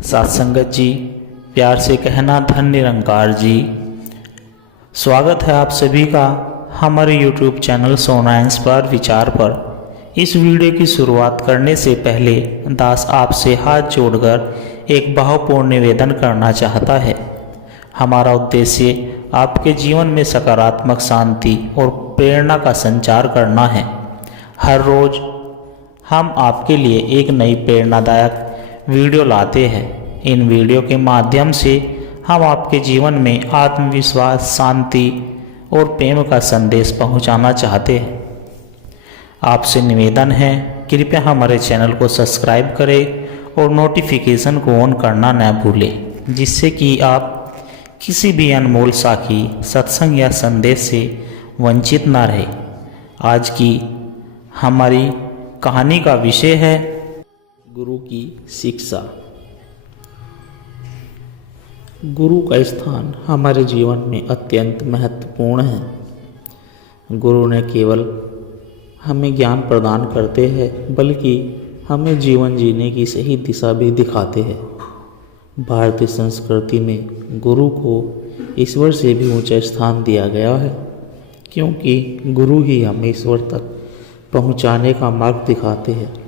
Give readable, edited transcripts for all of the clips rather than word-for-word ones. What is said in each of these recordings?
सत्संगत जी, प्यार से कहना धन निरंकार जी। स्वागत है आप सभी का हमारे YouTube चैनल सोना इंस्पायर विचार पर। इस वीडियो की शुरुआत करने से पहले दास आपसे हाथ जोड़कर एक भावपूर्ण निवेदन करना चाहता है। हमारा उद्देश्य आपके जीवन में सकारात्मक शांति और प्रेरणा का संचार करना है। हर रोज हम आपके लिए एक नई प्रेरणादायक वीडियो लाते हैं। इन वीडियो के माध्यम से हम आपके जीवन में आत्मविश्वास, शांति और प्रेम का संदेश पहुंचाना चाहते हैं। आपसे निवेदन है, कृपया हमारे चैनल को सब्सक्राइब करें और नोटिफिकेशन को ऑन करना न भूलें, जिससे कि आप किसी भी अनमोल साखी, सत्संग या संदेश से वंचित ना रहे। आज की हमारी कहानी का विषय है गुरु की शिक्षा। गुरु का स्थान हमारे जीवन में अत्यंत महत्वपूर्ण है। गुरु न केवल हमें ज्ञान प्रदान करते हैं, बल्कि हमें जीवन जीने की सही दिशा भी दिखाते हैं। भारतीय संस्कृति में गुरु को ईश्वर से भी ऊंचा स्थान दिया गया है, क्योंकि गुरु ही हमें ईश्वर तक पहुंचाने का मार्ग दिखाते हैं।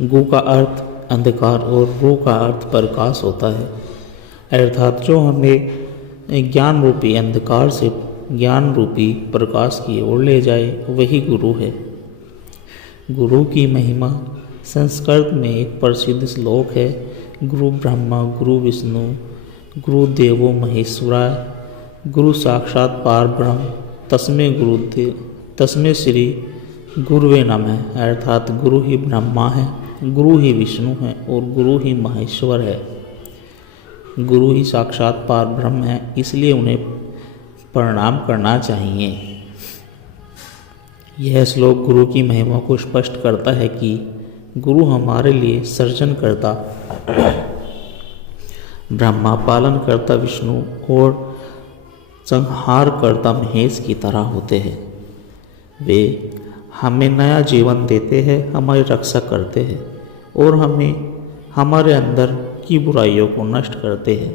गु का अर्थ अंधकार और रू का अर्थ प्रकाश होता है, अर्थात जो हमें ज्ञान रूपी अंधकार से ज्ञान रूपी प्रकाश की ओर ले जाए, वही गुरु है। गुरु की महिमा संस्कृत में एक प्रसिद्ध श्लोक है, गुरु ब्रह्मा गुरु विष्णु गुरु देवो महेश्वराय गुरु साक्षात पार ब्रह्म तस्मै श्री गुरुवे नमः। अर्थात गुरु ही ब्रह्मा है, गुरु ही विष्णु है और गुरु ही महेश्वर है। गुरु ही साक्षात पार ब्रह्म है, इसलिए उन्हें प्रणाम करना चाहिए। यह श्लोक गुरु की महिमा को स्पष्ट करता है कि गुरु हमारे लिए सर्जन करता ब्रह्मा, पालन करता विष्णु और संहार करता महेश की तरह होते हैं। वे हमें नया जीवन देते हैं, हमारी रक्षा करते हैं और हमें हमारे अंदर की बुराइयों को नष्ट करते हैं।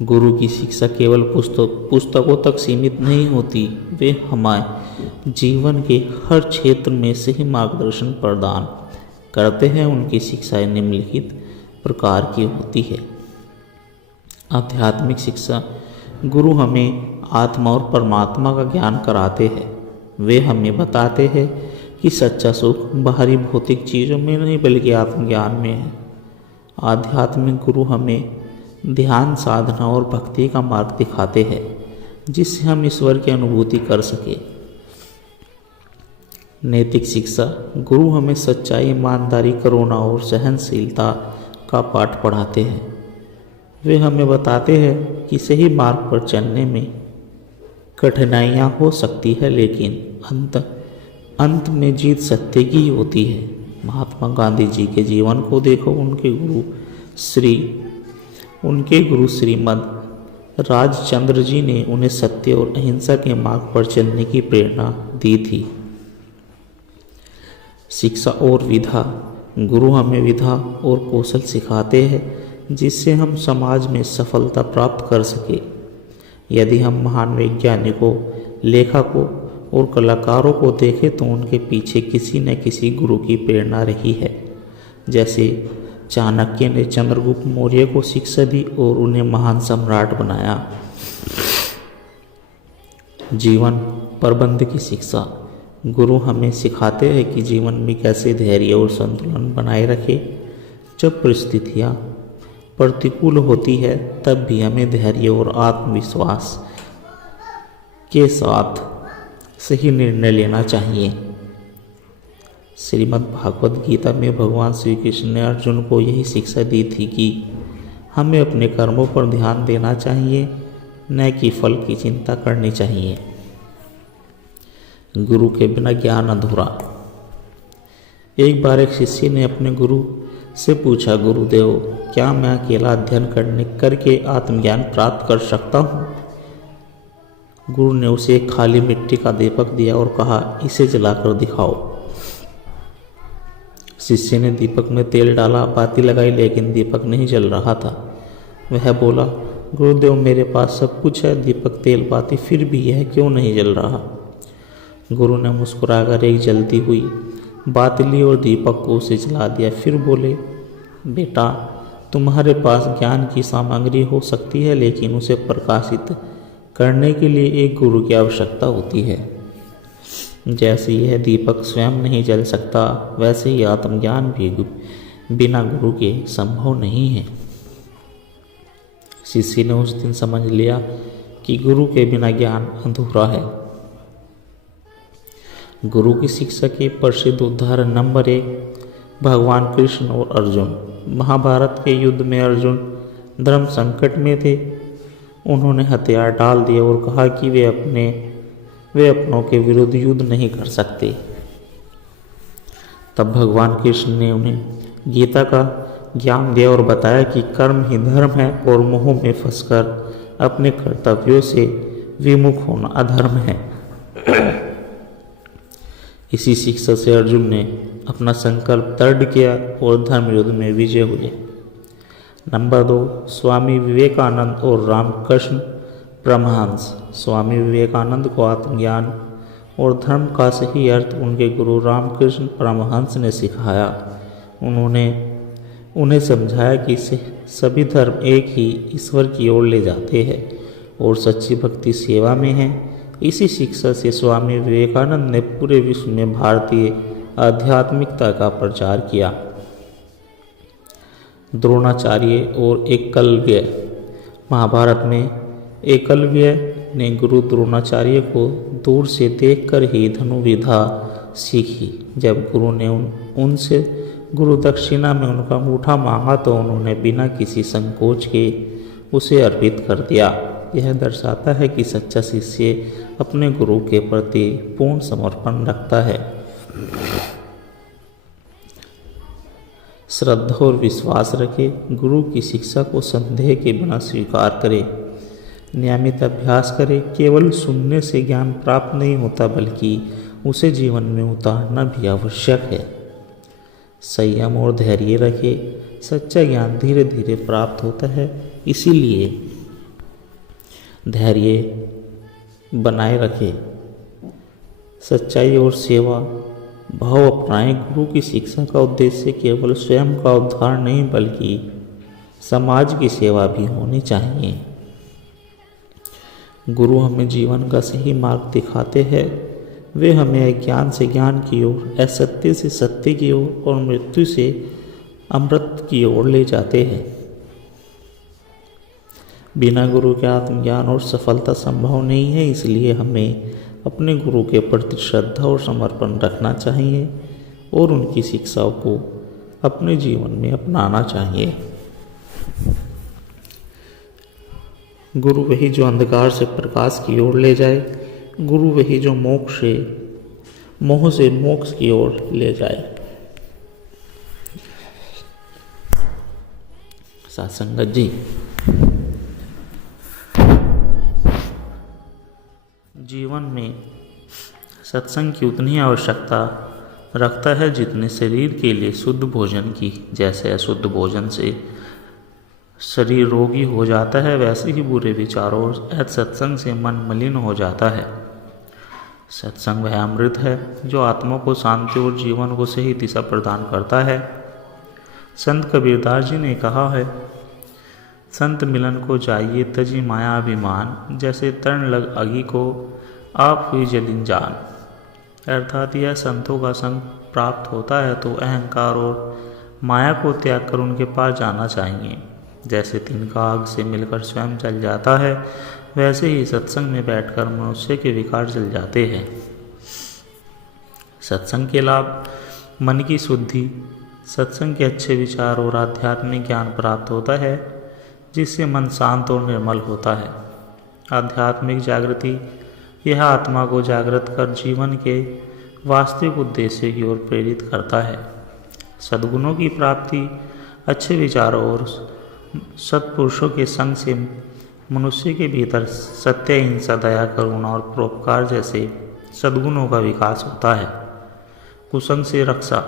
गुरु की शिक्षा केवल पुस्तकों तक सीमित नहीं होती, वे हमारे जीवन के हर क्षेत्र में सही मार्गदर्शन प्रदान करते हैं। उनकी शिक्षाएं निम्नलिखित प्रकार की होती है। आध्यात्मिक शिक्षा। गुरु हमें आत्मा और परमात्मा का ज्ञान कराते हैं। वे हमें बताते हैं कि सच्चा सुख बाहरी भौतिक चीज़ों में नहीं, बल्कि आत्मज्ञान में है। आध्यात्मिक गुरु हमें ध्यान, साधना और भक्ति का मार्ग दिखाते हैं, जिससे हम ईश्वर की अनुभूति कर सके। नैतिक शिक्षा। गुरु हमें सच्चाई, ईमानदारी, करुणा और सहनशीलता का पाठ पढ़ाते हैं। वे हमें बताते हैं कि सही मार्ग पर चलने में कठिनाइयाँ हो सकती है, लेकिन अंत में जीत सत्य की होती है। महात्मा गांधी जी के जीवन को देखो, उनके गुरु श्रीमद राजचंद्र जी ने उन्हें सत्य और अहिंसा के मार्ग पर चलने की प्रेरणा दी थी। शिक्षा और विधा। गुरु हमें विधा और कौशल सिखाते हैं, जिससे हम समाज में सफलता प्राप्त कर सके। यदि हम महान वैज्ञानिकों, लेखकों और कलाकारों को देखें, तो उनके पीछे किसी न किसी गुरु की प्रेरणा रही है। जैसे चाणक्य ने चंद्रगुप्त मौर्य को शिक्षा दी और उन्हें महान सम्राट बनाया। जीवन प्रबंध की शिक्षा। गुरु हमें सिखाते हैं कि जीवन में कैसे धैर्य और संतुलन बनाए रखें। जब परिस्थितियाँ प्रतिकूल होती है, तब भी हमें धैर्य और आत्मविश्वास के साथ सही निर्णय लेना चाहिए। श्रीमद् भागवत गीता में भगवान श्री कृष्ण ने अर्जुन को यही शिक्षा दी थी कि हमें अपने कर्मों पर ध्यान देना चाहिए, न कि फल की चिंता करनी चाहिए। गुरु के बिना ज्ञान अधूरा। एक बार एक शिष्य ने अपने गुरु से पूछा, गुरुदेव, क्या मैं अकेला अध्ययन करके आत्मज्ञान प्राप्त कर सकता हूँ? गुरु ने उसे एक खाली मिट्टी का दीपक दिया और कहा, इसे जलाकर दिखाओ। शिष्य ने दीपक में तेल डाला, बाती लगाई, लेकिन दीपक नहीं जल रहा था। वह बोला, गुरुदेव मेरे पास सब कुछ है, दीपक तेल बाती, फिर भी यह क्यों नहीं जल रहा? गुरु ने मुस्कुराकर एक जलती हुई बाती ली और दीपक को उसे जला दिया। फिर बोले, बेटा तुम्हारे पास ज्ञान की सामग्री हो सकती है, लेकिन उसे प्रकाशित करने के लिए एक गुरु की आवश्यकता होती है। जैसे यह दीपक स्वयं नहीं जल सकता, वैसे ही आत्मज्ञान भी बिना गुरु के संभव नहीं है। शिष्य ने उस दिन समझ लिया कि गुरु के बिना ज्ञान अधूरा है। गुरु की शिक्षा के प्रसिद्ध उदाहरण नंबर 1, भगवान कृष्ण और अर्जुन। महाभारत के युद्ध में अर्जुन धर्म संकट में थे। उन्होंने हथियार डाल दिए और कहा कि वे अपनों के विरुद्ध युद्ध नहीं कर सकते। तब भगवान कृष्ण ने उन्हें गीता का ज्ञान दिया और बताया कि कर्म ही धर्म है और मोह में फंसकर अपने कर्तव्यों से विमुख होना अधर्म है। इसी शिक्षा से अर्जुन ने अपना संकल्प दृढ़ किया और धर्म युद्ध में विजय हुए। नंबर 2, स्वामी विवेकानंद और रामकृष्ण परमहंस। स्वामी विवेकानंद को आत्मज्ञान और धर्म का सही अर्थ उनके गुरु रामकृष्ण परमहंस ने सिखाया। उन्होंने उन्हें समझाया कि सभी धर्म एक ही ईश्वर की ओर ले जाते हैं और सच्ची भक्ति सेवा में है। इसी शिक्षा से स्वामी विवेकानंद ने पूरे विश्व में भारतीय आध्यात्मिकता का प्रचार किया। द्रोणाचार्य और एकलव्य। महाभारत में एकलव्य ने गुरु द्रोणाचार्य को दूर से देखकर ही धनुर्विद्या सीखी। जब गुरु ने उनसे गुरु दक्षिणा में उनका अंगूठा मांगा तो उन्होंने बिना किसी संकोच के उसे अर्पित कर दिया। यह दर्शाता है कि सच्चा शिष्य अपने गुरु के प्रति पूर्ण समर्पण रखता है। श्रद्धा और विश्वास रखे। गुरु की शिक्षा को संदेह के बिना स्वीकार करें। नियमित अभ्यास करें। केवल सुनने से ज्ञान प्राप्त नहीं होता, बल्कि उसे जीवन में उतारना भी आवश्यक है। संयम और धैर्य रखें। सच्चा ज्ञान धीरे धीरे प्राप्त होता है, इसीलिए धैर्य बनाए रखें। सच्चाई और सेवा भाव अपनाएं। गुरु की शिक्षा का उद्देश्य केवल स्वयं का उद्धार नहीं, बल्कि समाज की सेवा भी होनी चाहिए। गुरु हमें जीवन का सही मार्ग दिखाते हैं। वे हमें अज्ञान से ज्ञान की ओर, असत्य से सत्य की ओर और मृत्यु से अमृत की ओर ले जाते हैं। बिना गुरु के आत्मज्ञान और सफलता संभव नहीं है, इसलिए हमें अपने गुरु के प्रति श्रद्धा और समर्पण रखना चाहिए और उनकी शिक्षाओं को अपने जीवन में अपनाना चाहिए। गुरु वही जो अंधकार से प्रकाश की ओर ले जाए। गुरु वही जो मोह से मोक्ष की ओर ले जाए। सत्संगत जी, जीवन में सत्संग की उतनी ही आवश्यकता रखता है जितने शरीर के लिए शुद्ध भोजन की। जैसे अशुद्ध भोजन से शरीर रोगी हो जाता है, वैसे ही बुरे विचारों और सत्संग से मन मलिन हो जाता है। सत्संग वह अमृत है जो आत्मा को शांति और जीवन को सही दिशा प्रदान करता है। संत कबीरदास जी ने कहा है, संत मिलन को जाइए तजी माया अभिमान, जैसे तरण लग अगी को आप हुई जलिन जान। अर्थात यह संतों का संग प्राप्त होता है तो अहंकार और माया को त्याग कर उनके पास जाना चाहिए। जैसे तिनका आग से मिलकर स्वयं जल जाता है, वैसे ही सत्संग में बैठकर मनुष्य के विकार जल जाते हैं। सत्संग के लाभ: मन की शुद्धि। सत्संग के अच्छे विचार और आध्यात्मिक ज्ञान प्राप्त होता है, जिससे मन शांत और निर्मल होता है। आध्यात्मिक जागृति: यह आत्मा को जागृत कर जीवन के वास्तविक उद्देश्य की ओर प्रेरित करता है। सद्गुणों की प्राप्ति: अच्छे विचारों और सत्पुरुषों के संग से मनुष्य के भीतर सत्य, हिंसा, दया, करुणा और परोपकार जैसे सद्गुणों का विकास होता है। कुसंग से रक्षा: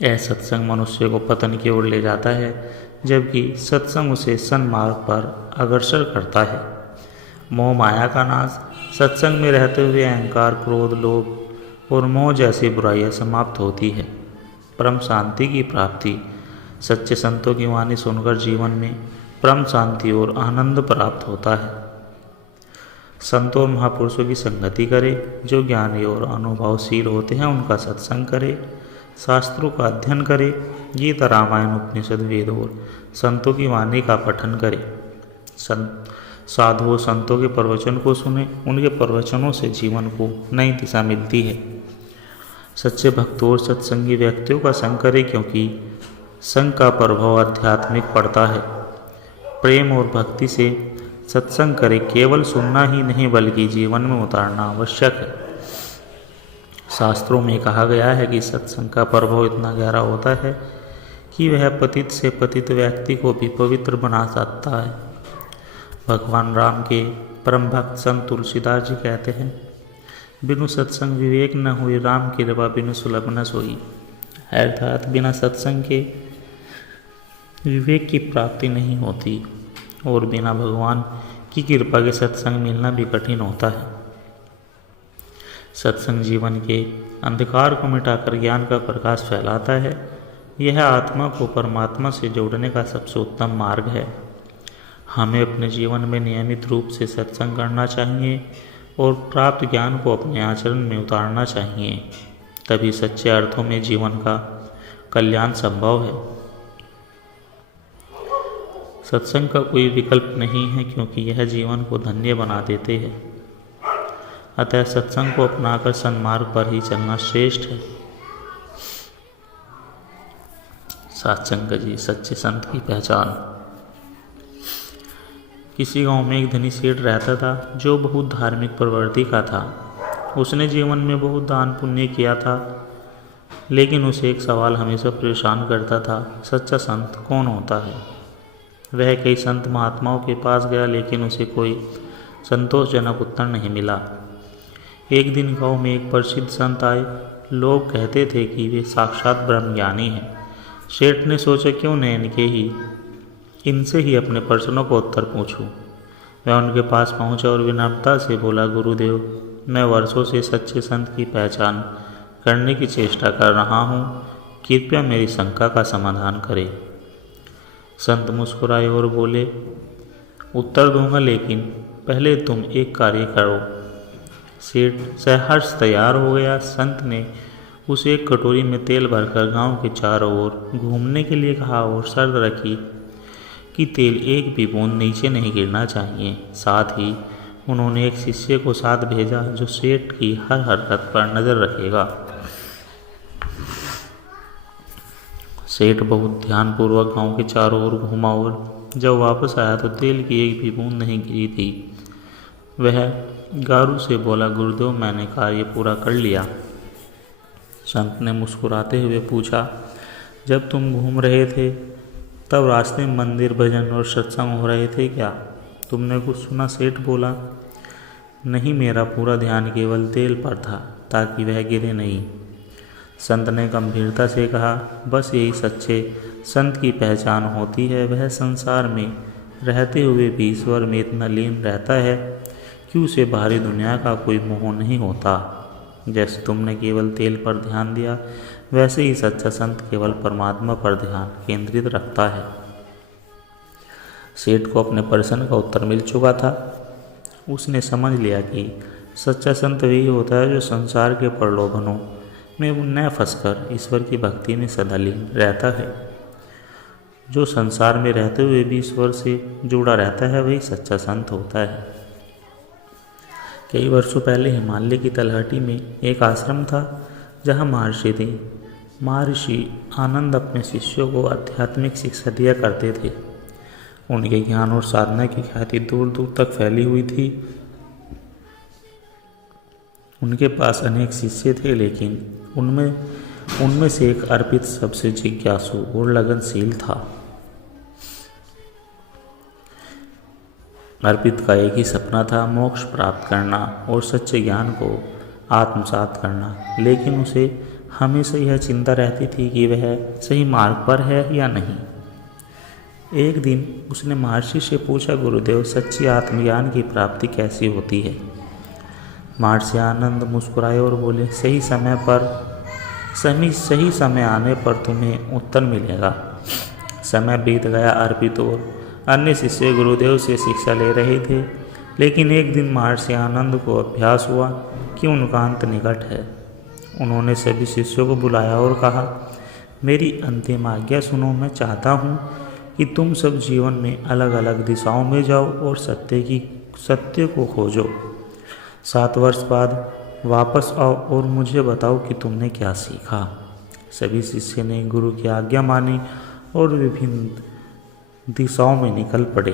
यह सत्संग मनुष्य को पतन की ओर ले जाता है, जबकि सत्संग उसे सन्मार्ग पर अग्रसर करता है। मोह माया का नाश। सत्संग में रहते हुए अहंकार, क्रोध, लोभ और मोह जैसी बुराइयां समाप्त होती है। परम शांति की प्राप्ति। सच्चे संतों की वाणी सुनकर जीवन में परम शांति और आनंद प्राप्त होता है। संतों और महापुरुषों की संगति करे। जो ज्ञानी और अनुभवशील होते हैं उनका सत्संग करे। शास्त्रों का अध्ययन करे। गीता, रामायण, उपनिषद, वेद और संतों की वाणी का पठन करे। साधुओं संतों के प्रवचन को सुने। उनके प्रवचनों से जीवन को नई दिशा मिलती है। सच्चे भक्तों और सत्संगी व्यक्तियों का संग करे, क्योंकि संग का प्रभाव आध्यात्मिक पड़ता है। प्रेम और भक्ति से सत्संग करे। केवल सुनना ही नहीं बल्कि जीवन में उतारना आवश्यक है। शास्त्रों में कहा गया है कि सत्संग का प्रभाव इतना गहरा होता है कि वह पतित से पतित व्यक्ति को भी पवित्र बना सकता है। भगवान राम के परम भक्त संत तुलसीदास जी कहते हैं, बिनु सत्संग विवेक न हुई, राम की कृपा बिनु सुलभ न सोई। अर्थात बिना सत्संग के विवेक की प्राप्ति नहीं होती और बिना भगवान की कृपा के सत्संग मिलना भी कठिन होता है। सत्संग जीवन के अंधकार को मिटाकर ज्ञान का प्रकाश फैलाता है। यह आत्मा को परमात्मा से जोड़ने का सबसे उत्तम मार्ग है। हमें अपने जीवन में नियमित रूप से सत्संग करना चाहिए और प्राप्त ज्ञान को अपने आचरण में उतारना चाहिए। तभी सच्चे अर्थों में जीवन का कल्याण संभव है। सत्संग का कोई विकल्प नहीं है, क्योंकि यह जीवन को धन्य बना देते हैं। अतः सत्संग को अपनाकर सन्मार्ग पर ही चलना श्रेष्ठ है। सत्संग जी सच्चे संत की पहचान। किसी गांव में एक धनी सेठ रहता था जो बहुत धार्मिक प्रवृत्ति का था। उसने जीवन में बहुत दान पुण्य किया था, लेकिन उसे एक सवाल हमेशा परेशान करता था, सच्चा संत कौन होता है। वह कई संत महात्माओं के पास गया, लेकिन उसे कोई संतोषजनक उत्तर नहीं मिला। एक दिन गांव में एक प्रसिद्ध संत आए। लोग कहते थे कि वे साक्षात ब्रह्मज्ञानी हैं। सेठ ने सोचा, क्यों न इनसे ही अपने प्रश्नों को उत्तर पूछूं। वह उनके पास पहुंचा और विनम्रता से बोला, गुरुदेव, मैं वर्षों से सच्चे संत की पहचान करने की चेष्टा कर रहा हूं। कृपया मेरी शंका का समाधान करें। संत मुस्कुराए और बोले, उत्तर दूंगा, लेकिन पहले तुम एक कार्य करो। सेठ सहर्ष तैयार हो गया। संत ने उसे एक कटोरी में तेल भरकर गांव के चारों ओर घूमने के लिए कहा और शर्त रखी कि तेल एक भी बूंद नीचे नहीं गिरना चाहिए। साथ ही उन्होंने एक शिष्य को साथ भेजा जो सेठ की हर हरकत पर नज़र रखेगा। सेठ बहुत ध्यानपूर्वक गांव के चारों ओर घूमा और जब वापस आया तो तेल की एक भी बूंद नहीं गिरी थी। वह गारू से बोला, गुरुदेव, मैंने कार्य पूरा कर लिया। संत ने मुस्कुराते हुए पूछा, जब तुम घूम रहे थे तब रास्ते में मंदिर, भजन और सत्संग हो रहे थे क्या? तुमने कुछ सुना? सेठ बोला, नहीं, मेरा पूरा ध्यान केवल तेल पर था ताकि वह गिरे नहीं। संत ने गंभीरता से कहा, बस यही सच्चे संत की पहचान होती है। वह संसार में रहते हुए भी ईश्वर में इतना लीन रहता है कि उसे बाहरी दुनिया का कोई मोह नहीं होता। जैसे तुमने केवल तेल पर ध्यान दिया, वैसे ही सच्चा संत केवल परमात्मा पर ध्यान केंद्रित रखता है। सेठ को अपने प्रश्न का उत्तर मिल चुका था। उसने समझ लिया कि सच्चा संत वही होता है जो संसार के प्रलोभनों में न फंसकर ईश्वर की भक्ति में सदा लीन रहता है। जो संसार में रहते हुए भी ईश्वर से जुड़ा रहता है, वही सच्चा संत होता है। कई वर्षों पहले हिमालय की तलहटी में एक आश्रम था जहाँ महर्षि थे। महर्षि आनंद अपने शिष्यों को आध्यात्मिक शिक्षा दिया करते थे। उनके ज्ञान और साधना की ख्याति दूर दूर तक फैली हुई थी। उनके पास अनेक शिष्य थे, लेकिन उनमें से एक अर्पित सबसे जिज्ञासु और लगनशील था। अर्पित का एक ही सपना था, मोक्ष प्राप्त करना और सच्चे ज्ञान को आत्मसात करना, लेकिन उसे हमेशा यह चिंता रहती थी कि वह सही मार्ग पर है या नहीं। एक दिन उसने महर्षि से पूछा, गुरुदेव सच्ची आत्मज्ञान की प्राप्ति कैसी होती है? महर्षि आनंद मुस्कुराए और बोले, सही समय आने पर तुम्हें उत्तर मिलेगा। समय बीत गया। अर्पित और अन्य शिष्य गुरुदेव से शिक्षा ले रहे थे, लेकिन एक दिन महर्षि आनंद को अभ्यास हुआ कि उनका अंत निकट है। उन्होंने सभी शिष्यों को बुलाया और कहा, मेरी अंतिम आज्ञा सुनो। मैं चाहता हूँ कि तुम सब जीवन में अलग अलग दिशाओं में जाओ और सत्य को खोजो। 7 वर्ष बाद वापस आओ और मुझे बताओ कि तुमने क्या सीखा। सभी शिष्य ने गुरु की आज्ञा मानी और विभिन्न दिशाओं में निकल पड़े।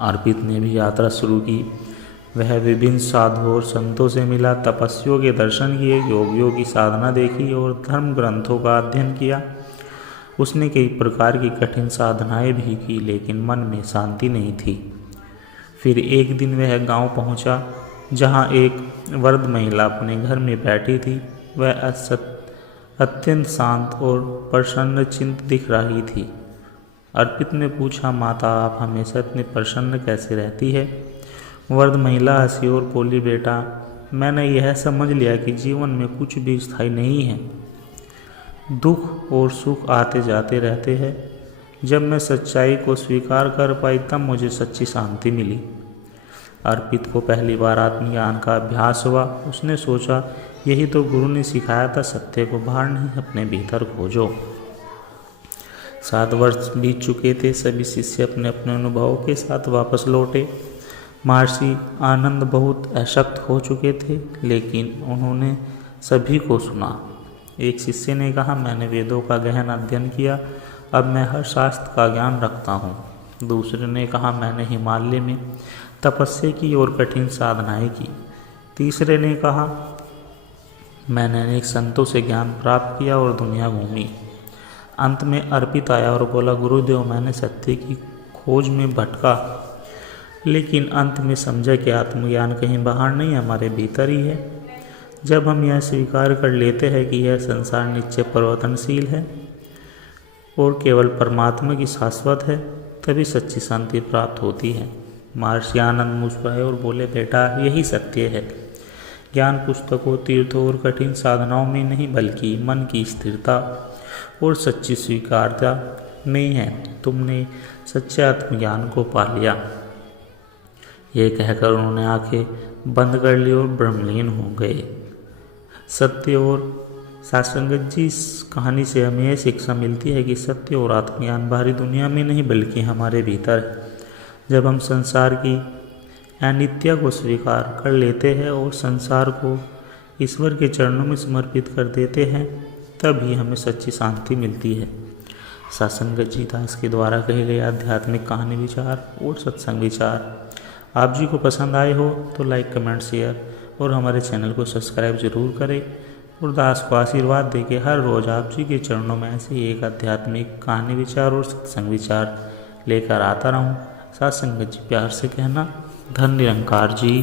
अर्पित ने भी यात्रा शुरू की। वह विभिन्न साधुओं और संतों से मिला, तपस्वियों के दर्शन किए, योगियों की साधना देखी और धर्म ग्रंथों का अध्ययन किया। उसने कई प्रकार की कठिन साधनाएं भी की, लेकिन मन में शांति नहीं थी। फिर एक दिन वह गांव पहुंचा, जहां एक वृद्ध महिला अपने घर में बैठी थी। वह अत्यंत शांत और प्रसन्नचित्त दिख रही थी। अर्पित ने पूछा, माता आप हमेशा इतनी प्रसन्न कैसे रहती है? वृद्ध महिला हंसी और बोली, बेटा मैंने यह समझ लिया कि जीवन में कुछ भी स्थायी नहीं है। दुख और सुख आते जाते रहते हैं। जब मैं सच्चाई को स्वीकार कर पाई तब मुझे सच्ची शांति मिली। अर्पित को पहली बार आत्मज्ञान का अभ्यास हुआ। उसने सोचा, यही तो गुरु ने सिखाया था, सत्य को बाहर नहीं अपने भीतर खोजो। 7 वर्ष बीत चुके थे। सभी शिष्य अपने अपने अनुभवों के साथ वापस लौटे। महर्षि आनंद बहुत अशक्त हो चुके थे, लेकिन उन्होंने सभी को सुना। एक शिष्य ने कहा, मैंने वेदों का गहन अध्ययन किया, अब मैं हर शास्त्र का ज्ञान रखता हूँ। दूसरे ने कहा, मैंने हिमालय में तपस्या की और कठिन साधनाएं की। तीसरे ने कहा, मैंने अनेक संतों से ज्ञान प्राप्त किया और दुनिया घूमी। अंत में अर्पित आया और बोला, गुरुदेव मैंने सत्य की खोज में भटका, लेकिन अंत में समझा कि आत्मज्ञान कहीं बाहर नहीं, हमारे भीतर ही है। जब हम यह स्वीकार कर लेते हैं कि यह संसार निश्चय परिवर्तनशील है और केवल परमात्मा की शाश्वत है, तभी सच्ची शांति प्राप्त होती है। महर्षि आनंद मुस्कुराए और बोले, बेटा यही सत्य है। ज्ञान पुस्तकों, तीर्थों और कठिन साधनाओं में नहीं, बल्कि मन की स्थिरता और सच्ची स्वीकारता में है। तुमने सच्चे आत्मज्ञान को पा लिया। यह कहकर उन्होंने आंखें बंद कर ली और ब्रह्मलीन हो गए। सत्य और सासंगत जी, इस कहानी से हमें यह शिक्षा मिलती है कि सत्य और आत्मज्ञान बाहरी दुनिया में नहीं, बल्कि हमारे भीतर है। जब हम संसार की अनित्य को स्वीकार कर लेते हैं और संसार को ईश्वर के चरणों में समर्पित कर देते हैं, तभी हमें सच्ची शांति मिलती है। सासंगत जी दास के द्वारा कहे गए आध्यात्मिक कहानी विचार और सत्संग विचार आप जी को पसंद आए हो तो लाइक, कमेंट, शेयर और हमारे चैनल को सब्सक्राइब जरूर करें। और दास को आशीर्वाद दे के हर रोज़ आप जी के चरणों में ऐसे ही एक आध्यात्मिक कहानी विचार और सत्संग विचार लेकर आता रहूं। साथ संगत जी प्यार से कहना, धन निरंकार जी।